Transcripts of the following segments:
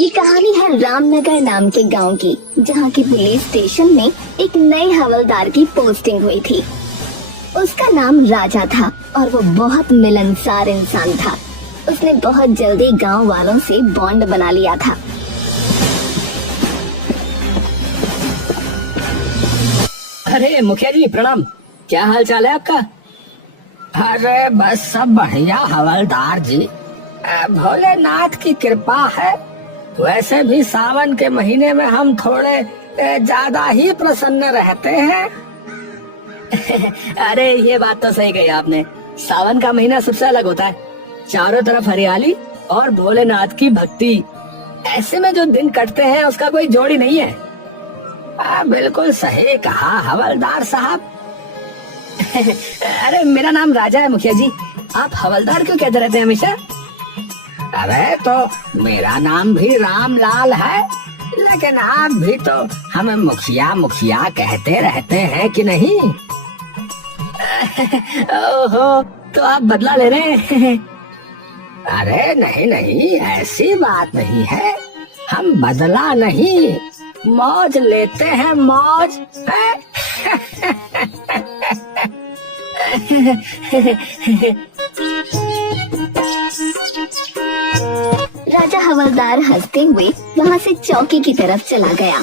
ये कहानी है रामनगर नाम के गांव की, जहाँ की पुलिस स्टेशन में एक नए हवलदार की पोस्टिंग हुई थी। उसका नाम राजा था और वो बहुत मिलनसार इंसान था। उसने बहुत जल्दी गांव वालों से बॉन्ड बना लिया था। अरे मुखिया जी प्रणाम, क्या हाल चाल है आपका? अरे बस सब बढ़िया हवलदार जी, भोलेनाथ की कृपा है। वैसे भी सावन के महीने में हम थोड़े ज्यादा ही प्रसन्न रहते हैं। अरे ये बात तो सही कही आपने, सावन का महीना सबसे अलग होता है। चारों तरफ हरियाली और भोलेनाथ की भक्ति, ऐसे में जो दिन कटते हैं उसका कोई जोड़ ही नहीं है। बिल्कुल सही कहा हवलदार साहब। अरे मेरा नाम राजा है मुखिया जी, आप हवलदार क्यों कहते रहते हैं हमेशा? अरे तो मेरा नाम भी रामलाल है, लेकिन आप भी तो हमें मुखिया मुखिया कहते रहते हैं कि नहीं? ओहो, तो आप बदला ले रहे हैं? अरे नहीं नहीं, ऐसी बात नहीं है। हम बदला नहीं, मौज लेते हैं, मौज। राजा हवलदार हंसते हुए वहाँ से चौकी की तरफ चला गया।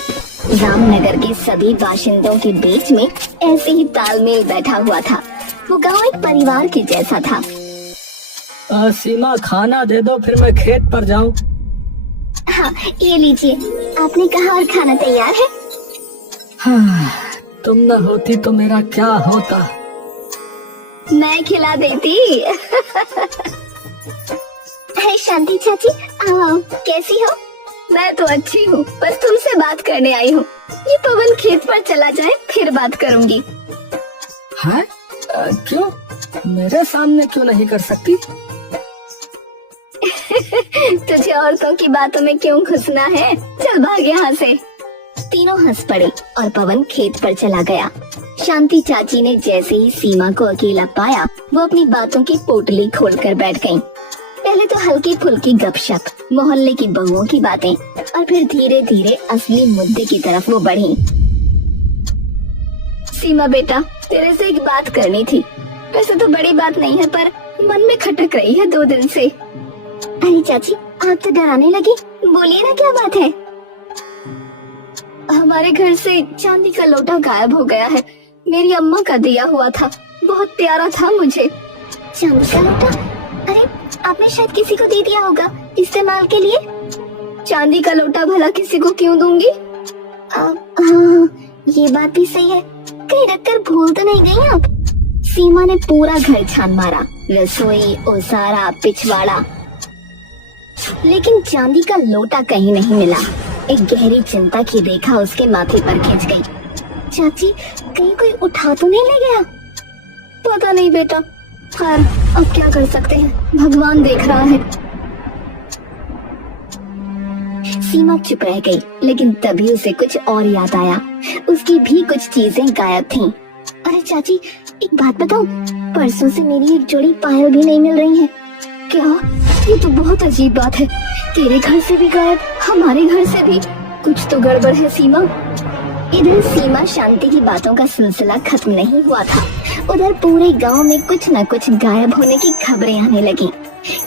रामनगर के सभी बाशिंदों के बीच में ऐसे ही तालमेल बैठा हुआ था। वो गांव एक परिवार के जैसा था। सीमा खाना दे दो, फिर मैं खेत पर जाऊं। हाँ ये लीजिए, आपने कहा और खाना तैयार है। हाँ, तुम न होती तो मेरा क्या होता। मैं खिला देती। है शांति चाची, आओ, कैसी हो? मैं तो अच्छी हूँ, बस तुमसे बात करने आई हूँ। ये पवन खेत पर चला जाए फिर बात करूँगी। है? क्यों? मेरे सामने क्यों नहीं कर सकती? तुझे औरतों की बातों में क्यों घुसना है? चल भाग यहाँ से। तीनों हंस पड़े और पवन खेत पर चला गया। शांति चाची ने जैसे ही सीमा को अकेला पाया, वो अपनी बातों की पोटली खोलकर बैठ गईं। पहले तो हल्की फुल्की गपशप, मोहल्ले की बहुओं की बातें, और फिर धीरे धीरे असली मुद्दे की तरफ वो बढ़ी। सीमा बेटा, तेरे से एक बात करनी थी। वैसे तो बड़ी बात नहीं है, पर मन में खटक रही है 2 दिन से। अरे चाची, आप तो डराने लगी, बोलिए ना क्या बात है? हमारे घर से चांदी का लोटा गायब हो गया है। मेरी अम्मा का दिया हुआ था, बहुत प्यारा था मुझे। चांदी का लोटा? अरे आपने शायद किसी को दे दिया होगा इस्तेमाल के लिए। चांदी का लोटा भला किसी को क्यों दूंगी? हाँ, ये बात भी सही है। कहीं रखकर भूल तो नहीं गई आप? सीमा ने पूरा घर छान मारा, रसोई, ओसारा, पिछवाड़ा, लेकिन चांदी का लोटा कहीं नहीं मिला। एक गहरी चिंता की रेखा उसके माथे पर खिंच गई। चाची, कहीं कोई उठा तो नहीं ले गया? पता नहीं बेटा, खैर अब क्या कर सकते हैं, भगवान देख रहा है। सीमा चुप रह गई, लेकिन तभी उसे कुछ और याद आया। उसकी भी कुछ चीजें गायब थीं। अरे चाची, एक बात बताऊं, परसों से मेरी एक जोड़ी पायल भी नहीं मिल रही है। क्या? ये तो बहुत अजीब बात है। तेरे घर से भी गायब, हमारे घर से भी। कुछ तो गड़बड़ है सीमा। इधर सीमा शांति की बातों का सिलसिला खत्म नहीं हुआ था, उधर पूरे गांव में कुछ न कुछ गायब होने की खबरें आने लगी।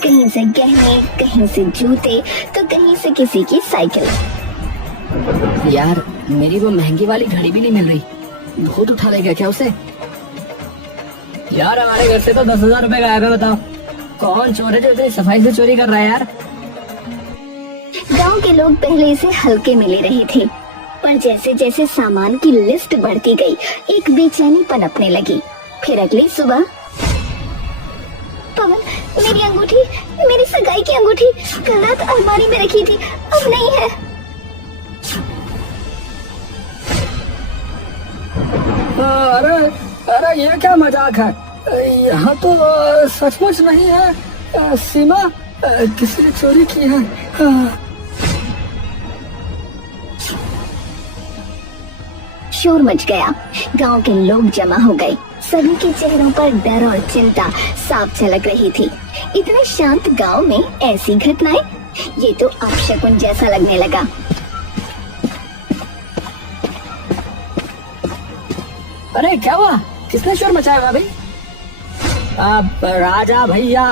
कहीं से गहने, कहीं से जूते, तो कहीं से किसी की साइकिल। यार, मेरी वो महंगी वाली घड़ी भी नहीं मिल रही। भूत उठा ले गया क्या उसे? यार हमारे घर से तो 10,000 रुपए गायब है। बताओ कौन चोर है जो इतनी सफाई से चोरी कर रहा है? यार, गांव के लोग पहले से हल्के में ले रहे थे, पर जैसे जैसे सामान की लिस्ट बढ़ती गई, एक बेचैनी पनपने लगी। फिर अगली सुबह, पवन, मेरी अंगूठी, मेरी सगाई की अंगूठी कल रात अलमारी में रखी थी, अब नहीं है। अरे अरे, ये क्या मजाक है? यहाँ तो सचमुच नहीं है। सीमा, किसी ने चोरी की है। शोर मच गया, गांव के लोग जमा हो गए। सभी के चेहरों पर डर और चिंता साफ झलक रही थी। इतने शांत गांव में ऐसी घटनाएं ये तो अपशकुन जैसा लगने लगा। अरे क्या हुआ, किसने शोर मचाया भाई? अब राजा भैया,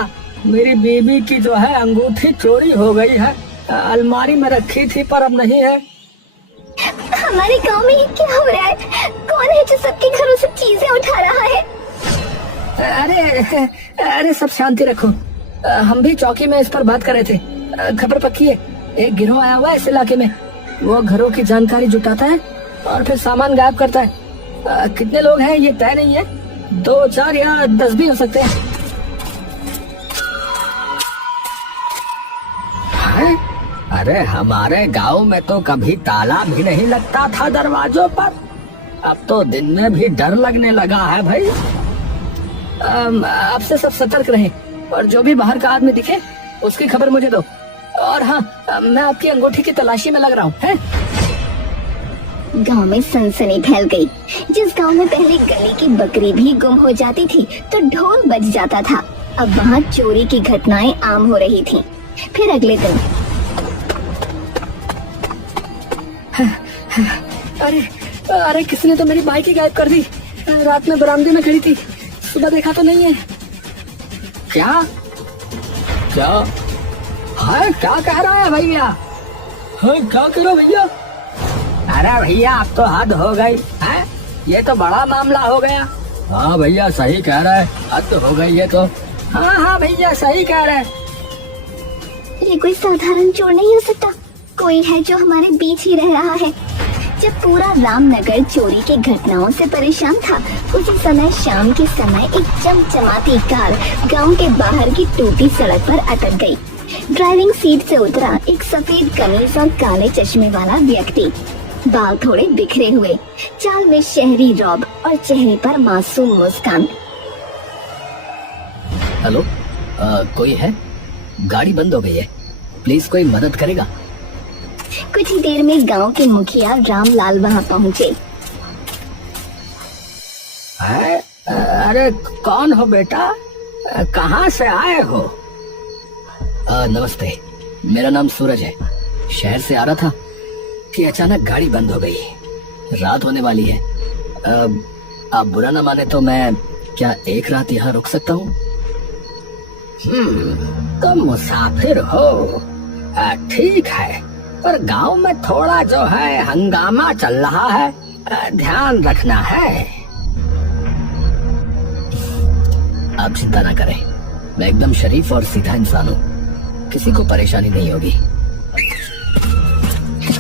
मेरी बीबी की जो है अंगूठी चोरी हो गई है। अलमारी में रखी थी पर अब नहीं है। हमारे गांव में ये क्या हो रहा है? कौन है जो सबके घरों से चीजें उठा रहा है? अरे अरे सब शांति रखो। हम भी चौकी में इस पर बात कर रहे थे। खबर पक्की है, एक गिरोह आया हुआ है इस इलाके में। वो घरों की जानकारी जुटाता है और फिर सामान गायब करता है। कितने लोग हैं ये तय नहीं है, 2, 4 या 10 भी हो सकते हैं। अरे हमारे गांव में तो कभी ताला भी नहीं लगता था दरवाजों पर, अब तो दिन में भी डर लगने लगा है भाई। अब से सब सतर्क रहें और जो भी बाहर का आदमी दिखे उसकी खबर मुझे दो। और हाँ, मैं आपकी अंगूठी की तलाशी में लग रहा हूँ। गांव में सनसनी फैल गई। जिस गांव में पहले गली की बकरी भी गुम हो जाती थी तो ढोल बज जाता था, अब वहाँ चोरी की घटनाएं आम हो रही थीं। फिर अगले दिन अरे अरे किसने तो मेरी बाइक ही गायब कर दी। रात में बरामदे में खड़ी थी, सुबह देखा तो नहीं है। क्या क्या है, क्या कह रहा है भैया? हाँ क्या करो भैया? अरे भैया अब तो हद हो गई है, ये तो बड़ा मामला हो गया। हाँ भैया सही कह रहा है, हद हो गई ये तो। हाँ हाँ भैया सही कह रहे हैं। ये कोई साधारण चोर नहीं हो सकता, कोई है जो हमारे बीच ही रह रहा है। जब पूरा रामनगर चोरी की घटनाओं से परेशान था, उसी समय शाम के समय एक चमचमाती कार गांव के बाहर की टूटी सड़क पर अटक गई। ड्राइविंग सीट से उतरा एक सफेद कमीज और काले चश्मे वाला व्यक्ति, बाल थोड़े बिखरे हुए, चाल में शहरी रौब और चेहरे पर मासूम मुस्कान। हेलो, कोई है? गाड़ी बंद हो गई है, प्लीज कोई मदद करेगा? कुछ ही देर में गांव के मुखिया रामलाल वहां पहुंचे। अरे कौन हो बेटा, कहाँ से आए हो? नमस्ते, मेरा नाम सूरज है। शहर से आ रहा था कि अचानक गाड़ी बंद हो गई। रात होने वाली है। आप बुरा ना माने तो मैं क्या एक रात यहाँ रुक सकता हूँ? तुम मुसाफिर हो, ठीक है, पर गांव में थोड़ा जो है हंगामा चल रहा है, ध्यान रखना है। आप चिंता ना करें, मैं एकदम शरीफ और सीधा इंसान हूँ, किसी को परेशानी नहीं होगी।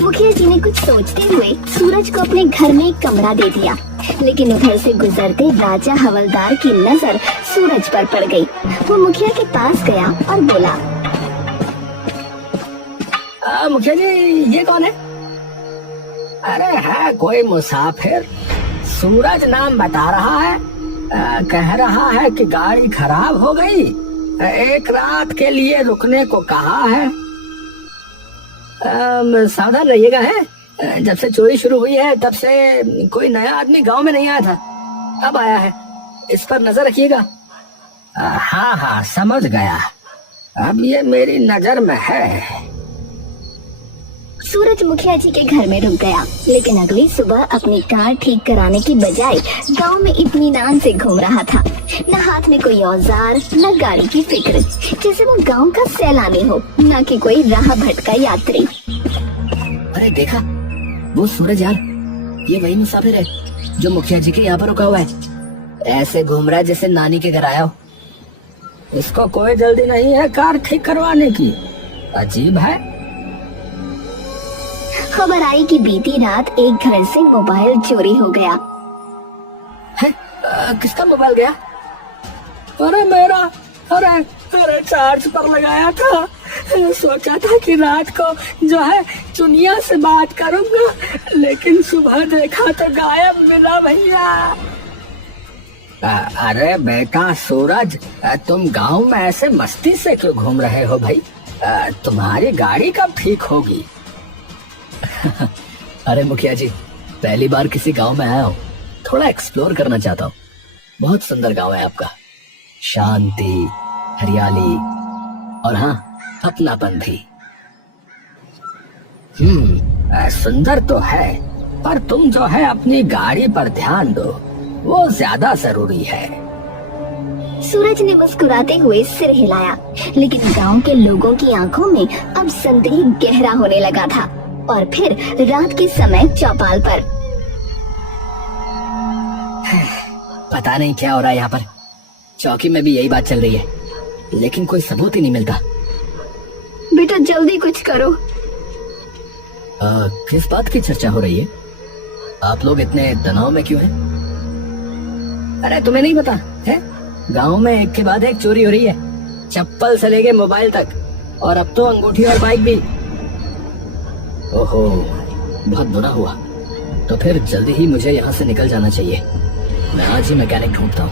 मुखिया जी ने कुछ सोचते हुए सूरज को अपने घर में एक कमरा दे दिया, लेकिन उधर से गुजरते राजा हवलदार की नजर सूरज पर पड़ गई। वो मुखिया के पास गया और बोला, मुखिया जी ये कौन है? अरे है कोई मुसाफिर, सूरज नाम बता रहा है। कह रहा है कि गाड़ी खराब हो गई, एक रात के लिए रुकने को कहा है। सावधान रहिएगा है, जब से चोरी शुरू हुई है तब से कोई नया आदमी गांव में नहीं आया था, अब आया है, इस पर नजर रखिएगा। हाँ हाँ समझ गया, अब ये मेरी नजर में है। सूरज मुखिया जी के घर में रुक गया, लेकिन अगली सुबह अपनी कार ठीक कराने की बजाय गांव में इत्मीनान से घूम रहा था। न हाथ में कोई औजार, न गाड़ी की फिक्र, जैसे वो गांव का सैलानी हो, न कि कोई राह भटका यात्री। अरे देखा, वो सूरज यार, ये वही मुसाफिर है जो मुखिया जी के यहाँ पर रुका हुआ है। ऐसे घूम रहा है जैसे नानी के घर आया हो। इसको कोई जल्दी नहीं है कार ठीक करवाने की, अजीब है। खबर आई कि बीती रात एक घर से मोबाइल चोरी हो गया। है? किसका मोबाइल गया? अरे मेरा, अरे चार्ज पर लगाया था, सोचा था कि रात को जो है चुनिया से बात करूंगा, लेकिन सुबह देखा तो गायब मिला भैया। अरे बेटा सूरज, तुम गांव में ऐसे मस्ती से क्यों घूम रहे हो भाई? तुम्हारी गाड़ी कब ठीक होगी? अरे मुखिया जी, पहली बार किसी गांव में आया हूँ, थोड़ा एक्सप्लोर करना चाहता हूँ। बहुत सुंदर गांव है आपका, शांति, हरियाली और हाँ अपनापन भी। सुंदर तो है, पर तुम जो है अपनी गाड़ी पर ध्यान दो, वो ज्यादा जरूरी है। सूरज ने मुस्कुराते हुए सिर हिलाया, लेकिन गांव के लोगों की आंखों में अब संदेह गहरा होने लगा था। और फिर रात के समय चौपाल पर पता नहीं क्या हो रहा है यहाँ पर। चौकी में भी यही बात चल रही है, लेकिन कोई सबूत ही नहीं मिलता। बेटा जल्दी कुछ करो। किस बात की चर्चा हो रही है? आप लोग इतने तनाव में क्यों हैं? अरे तुम्हें नहीं पता है? गांव में एक के बाद एक चोरी हो रही है, चप्पल से लेके मोबाइल तक, और अब तो अंगूठी और बाइक भी। ओहो, बहुत बुरा हुआ। तो फिर जल्दी ही मुझे यहाँ से निकल जाना चाहिए। मैं आज ही मैकेनिक ढूंढता हूँ।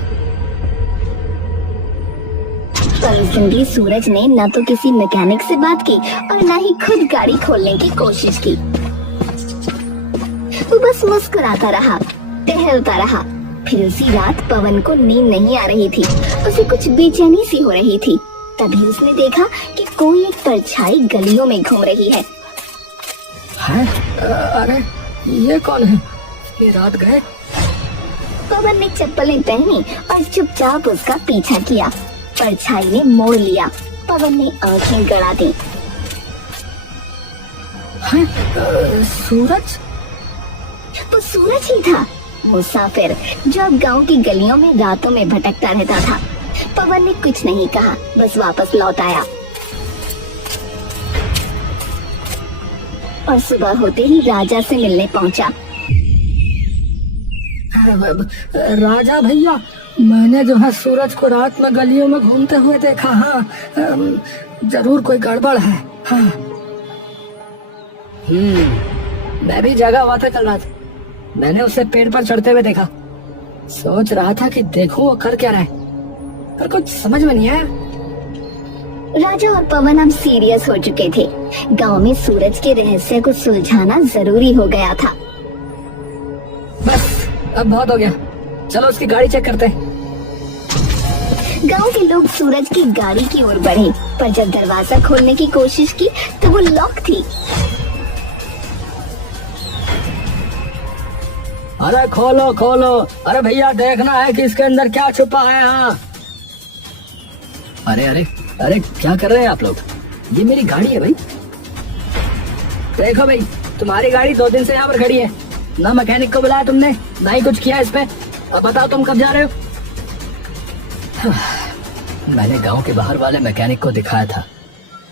पर उस दिन भी सूरज ने न तो किसी मैकेनिक से बात की और न ही खुद गाड़ी खोलने की कोशिश की। वो बस मुस्कुराता रहा, टहलता रहा। फिर उसी रात पवन को नींद नहीं आ रही थी, उसे कुछ बेचैनी सी हो रही थी। तभी उसने देखा कि कोई एक परछाई गलियों में घूम रही है। अरे ये कौन है? ये रात गए। पवन ने चप्पलें पहनी और चुपचाप उसका पीछा किया। परछाई ने मोड़ लिया। पवन ने आंखें गड़ा दी। सूरज? वो सूरज ही था, मुसाफिर जो अब गांव की गलियों में रातों में भटकता रहता था। पवन ने कुछ नहीं कहा, बस वापस लौट आया। और सुबह होते ही राजा से मिलने पहुंचा। राजा भैया, मैंने जो है सूरज को रात में गलियों में घूमते हुए देखा। हाँ, जरूर कोई गड़बड़ है। हाँ। मैं भी जगा हुआ था कल रात। मैंने उसे पेड़ पर चढ़ते हुए देखा। सोच रहा था कि देखूं वो कर क्या रहा है, पर कुछ समझ में नहीं आया। राजा और पवन अब सीरियस हो चुके थे। गांव में सूरज के रहस्य को सुलझाना जरूरी हो गया था। बस अब बहुत हो गया, चलो उसकी गाड़ी चेक करते हैं। गांव के लोग सूरज की गाड़ी की ओर बढ़े, पर जब दरवाजा खोलने की कोशिश की तो वो लॉक थी। अरे खोलो खोलो, अरे भैया देखना है कि इसके अंदर क्या छुपा है। हाँ। अरे अरे अरे क्या कर रहे हैं आप लोग? ये मेरी गाड़ी है भाई। देखो भाई, तुम्हारी गाड़ी 2 दिन से यहाँ पर खड़ी है, ना मैकेनिक को बुलाया तुमने, ना ही कुछ किया इस पे। अब बताओ तुम कब जा रहे हो? मैंने गांव के बाहर वाले मैकेनिक को दिखाया था,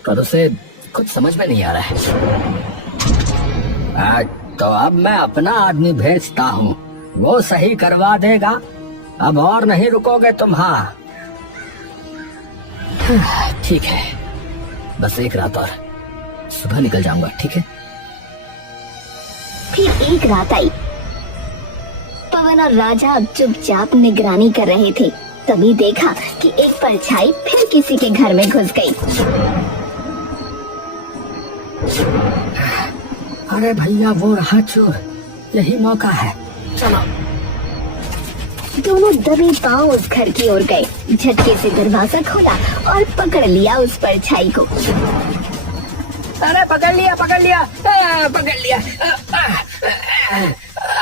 पर उसे कुछ समझ में नहीं आ रहा है। तो अब मैं अपना आदमी भेजता हूँ, वो सही करवा देगा। अब और नहीं रुकोगे तुम? हाँ ठीक है, बस एक रात और, सुबह निकल जाऊंगा। ठीक है। फिर एक रात आई। पवन और राजा अब चुपचाप निगरानी कर रहे थे। तभी देखा कि एक परछाई फिर किसी के घर में घुस गई। अरे भैया, वो रहा चोर, यही मौका है, चलो। दोनों दबे पांव उस घर की ओर गए, झटके से दरवाजा खोला और पकड़ लिया उस परछाई को। अरे पकड़ लिया, पकड़ लिया, पकड़ लिया।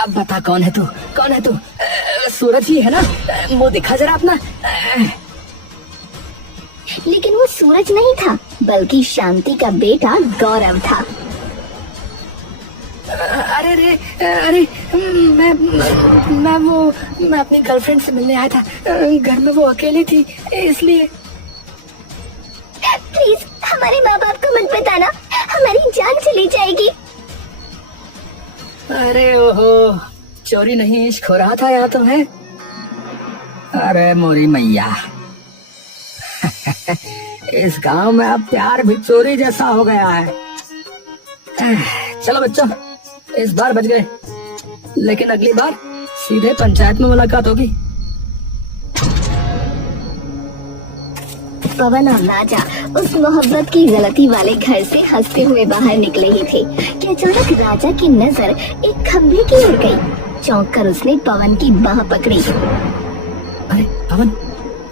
अब बता कौन है तू? कौन है तू? सूरज ही है ना? मुंह दिखा जरा अपना। लेकिन वो सूरज नहीं था, बल्कि शांति का बेटा गौरव था। अरे रे, अरे मैं अपनी गर्लफ्रेंड से मिलने आया था। घर में वो अकेली थी, इसलिए। प्लीज हमारे माँ बाप को मत बताना, हमारी जान चली जाएगी। अरे ओहो, चोरी नहीं इश्क हो रहा था यहाँ तुम्हें? अरे मोरी मैया, इस गांव में अब प्यार भी चोरी जैसा हो गया है। चलो बच्चों, इस बार बच गए, लेकिन अगली बार सीधे पंचायत में मुलाकात होगी। पवन और राजा उस मोहब्बत की गलती वाले घर से हंसते हुए बाहर निकले ही थे कि अचानक राजा की नजर एक खंभे की ओर गई। चौंक कर उसने पवन की बाह पकड़ी। अरे पवन,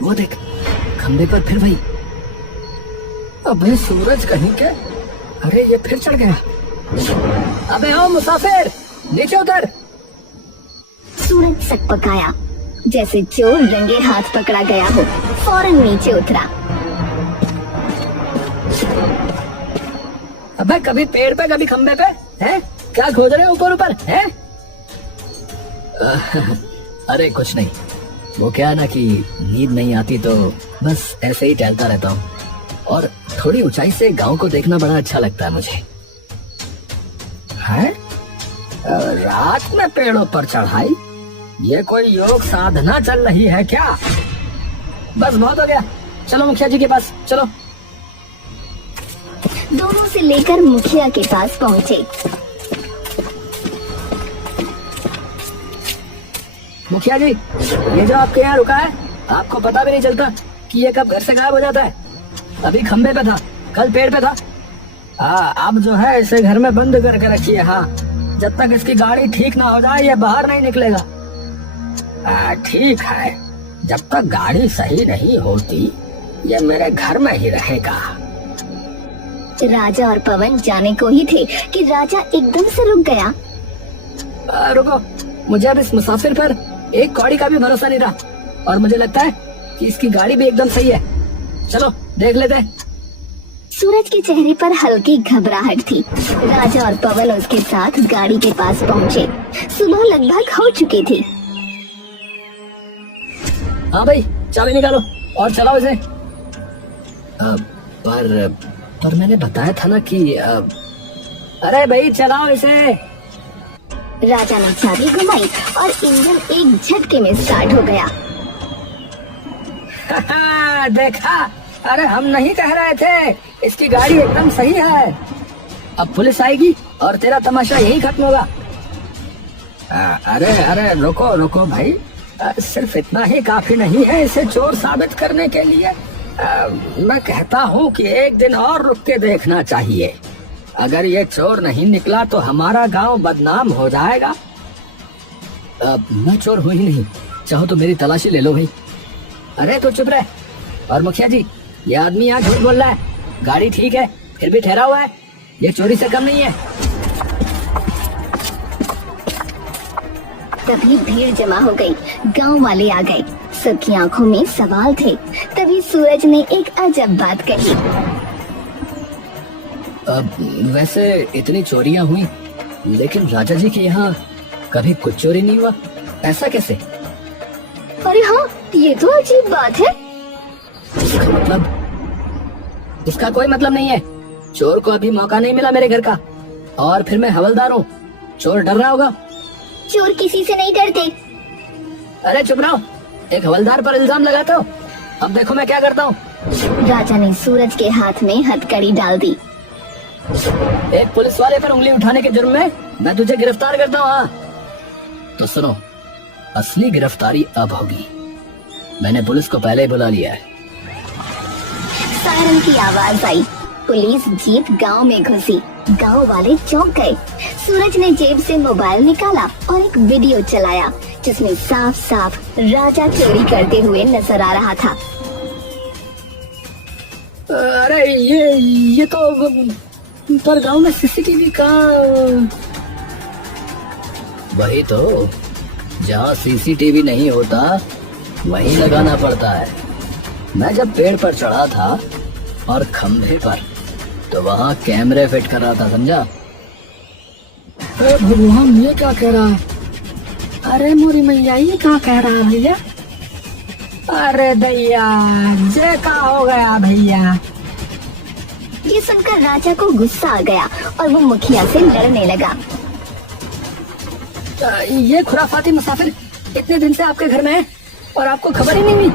वो देख, खंभे पर फिर वही। अबे सूरज कहीं के, अरे ये फिर चढ़ गया। अबे ओ मुसाफिर, नीचे उतर। सूरज सकपकाया, जैसे चोर रंगे हाथ पकड़ा गया हो। फौरन नीचे उतरा। अबे कभी पेड़ पे कभी खंबे पे, हैं? क्या खोज रहे हो ऊपर ऊपर, हैं? अरे कुछ नहीं, वो क्या है ना कि नींद नहीं आती तो बस ऐसे ही टहलता रहता हूँ, और थोड़ी ऊंचाई से गांव को देखना बड़ा अच्छा लगता है मुझे। हैं? रात में पेड़ों पर चढ़ाई, ये कोई योग साधना चल रही है क्या? बस बहुत हो गया, चलो मुखिया जी के पास चलो। दोनों से लेकर मुखिया के पास पहुँचे। मुखिया जी, ये जो आपके यहाँ रुका है, आपको पता भी नहीं चलता कि ये कब घर से गायब हो जाता है। अभी खंबे पे था, कल पेड़ पे था। हाँ, अब जो है इसे घर में बंद करके रखिए। हाँ, जब तक इसकी गाड़ी ठीक ना हो जाए ये बाहर नहीं निकलेगा। ठीक है, जब तक गाड़ी सही नहीं होती ये मेरे घर में ही रहेगा। राजा और पवन जाने को ही थे कि राजा एकदम से रुक गया। रुको, मुझे अब इस मुसाफिर पर एक कौड़ी का भी भरोसा नहीं रहा, और मुझे लगता है कि इसकी गाड़ी भी एकदम सही है। चलो देख लेते हैं। सूरज के चेहरे पर हल्की घबराहट थी। राजा और पवन उसके साथ गाड़ी के पास पहुँचे। सुबह लगभग हो चुकी थी। हाँ भाई, चाबी निकालो और चलाओ इसे। पर मैंने बताया था ना कि अरे भाई चलाओ इसे। राजा ने चाबी घुमाई और इंजन एक झटके में स्टार्ट हो गया। देखा, अरे हम नहीं कह रहे थे, इसकी गाड़ी एकदम सही है। अब पुलिस आएगी और तेरा तमाशा यही खत्म होगा। अरे रुको रुको भाई, सिर्फ इतना ही काफी नहीं है इसे चोर साबित करने के लिए। मैं कहता हूँ कि एक दिन और रुक के देखना चाहिए। अगर ये चोर नहीं निकला तो हमारा गांव बदनाम हो जाएगा। मैं चोर हूँ ही नहीं, चाहो तो मेरी तलाशी ले लो भाई। अरे तो चुप रहे। और मुखिया जी, ये आदमी यहाँ झूठ बोल रहा है, गाड़ी ठीक है फिर भी ठहरा हुआ है, ये चोरी से कम नहीं है। तभी भीड़ जमा हो गई। गांव वाले आ गए, सबकी आंखों में सवाल थे। तभी सूरज ने एक अजब बात कही। वैसे इतनी चोरियां हुई, लेकिन राजा जी के यहाँ कभी कुछ चोरी नहीं हुआ, ऐसा कैसे? अरे हाँ, ये तो अजीब बात है। इसका मतलब? इसका कोई मतलब नहीं है। चोर को अभी मौका नहीं मिला मेरे घर का, और फिर मैं हवलदार हूँ, चोर डर रहा होगा। चोर किसी से नहीं डरते। अरे चुप रहो, एक हवलदार पर इल्जाम लगाते हो। अब देखो मैं क्या करता हूँ। राजा ने सूरज के हाथ में हथकड़ी डाल दी। एक पुलिस वाले पर उंगली उठाने के जुर्म में मैं तुझे गिरफ्तार करता हूँ। हाँ तो सुनो, असली गिरफ्तारी अब होगी। मैंने पुलिस को पहले ही बुला लिया है। सायरन की आवाज आई। पुलिस जीप गांव में घुसी। गांव वाले चौंक गए। सूरज ने जेब से मोबाइल निकाला और एक वीडियो चलाया, जिसमें साफ साफ राजा चोरी करते हुए नजर आ रहा था। अरे ये तो पर गांव में सीसीटीवी का। वही तो, जहाँ सीसीटीवी नहीं होता वहीं लगाना पड़ता है। मैं जब पेड़ पर चढ़ा था और खंभे पर, तो वहाँ कैमरे फिट कर रहा था, समझा? अरे भगवान, ये क्या कह रहा है? अरे मोरी मैया, ये क्या कह रहा है भैया? अरे भैया, ये क्या हो गया भैया? ये सुनकर राजा को गुस्सा आ गया और वो मुखिया से लड़ने लगा। ये खुराफाती मुसाफिर इतने दिन से आपके घर में है और आपको खबर ही नहीं हुई?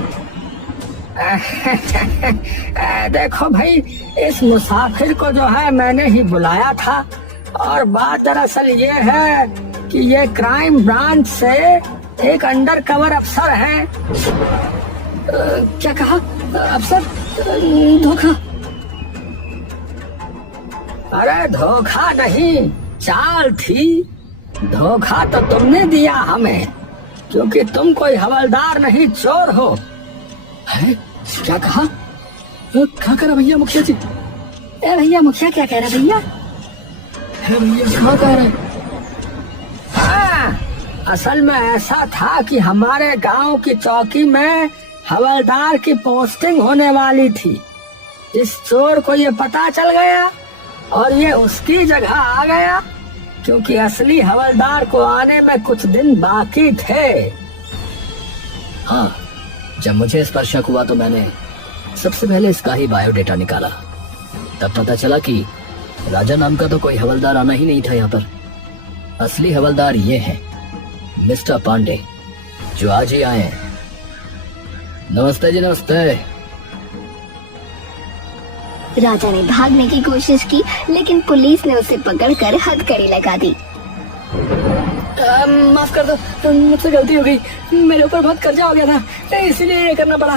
देखो भाई, इस मुसाफिर को जो है मैंने ही बुलाया था, और बात दरअसल ये है कि ये क्राइम ब्रांच से एक अंडर कवर अफसर है। क्या कहा? अफसर? धोखा? अरे धोखा नहीं, चाल थी। धोखा तो तुमने दिया हमें, क्योंकि तुम कोई हवलदार नहीं, चोर हो। है? क्या कहा? क्या करा भैया मुखिया जी? ए भैया, मुखिया क्या कह रहा भैया? कहाँ कह रहे? हाँ, असल में ऐसा था कि हमारे गांव की चौकी में हवलदार की पोस्टिंग होने वाली थी। इस चोर को ये पता चल गया और ये उसकी जगह आ गया, क्योंकि असली हवलदार को आने में कुछ दिन बाकी थे। हाँ, जब मुझे इस पर शक हुआ तो मैंने सबसे पहले इसका ही बायोडेटा निकाला। तब पता चला कि राजा नाम का तो कोई हवलदार आना ही नहीं था यहाँ पर। असली हवलदार ये हैं, मिस्टर पांडे, जो आज ही आए हैं। नमस्ते जी, नमस्ते। राजा ने भागने की कोशिश की, लेकिन पुलिस ने उसे पकड़कर हथकड़ी लगा दी। माफ कर दो, मुझसे गलती हो गई। मेरे ऊपर बहुत कर्जा हो गया था, इसलिए ये करना पड़ा।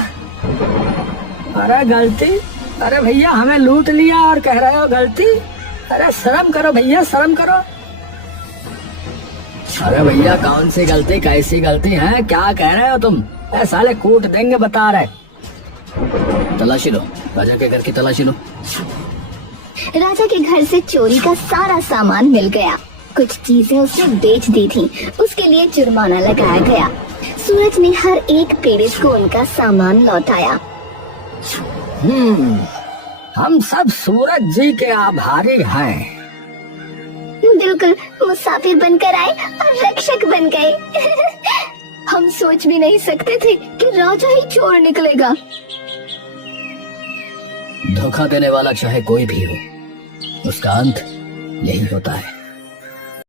अरे गलती? अरे भैया, हमें लूट लिया और कह रहे हो गलती? अरे शर्म करो भैया, शर्म करो। अरे भैया, कौन सी गलती, कैसी गलती है, क्या कह रहे हो तुम? साले कूट देंगे बता रहे। तलाशी लो, राजा के घर की तलाशी लो। राजा के घर से चोरी का सारा सामान मिल गया। कुछ चीजें उसने बेच दी थी, उसके लिए जुर्माना लगाया गया। सूरज ने हर एक पीड़ित को उनका सामान लौटाया। हम सब सूरज जी के आभारी हैं। बिल्कुल, मुसाफिर बनकर आए और रक्षक बन गए। हम सोच भी नहीं सकते थे कि राजा ही चोर निकलेगा। धोखा देने वाला चाहे कोई भी हो, उसका अंत यही होता है।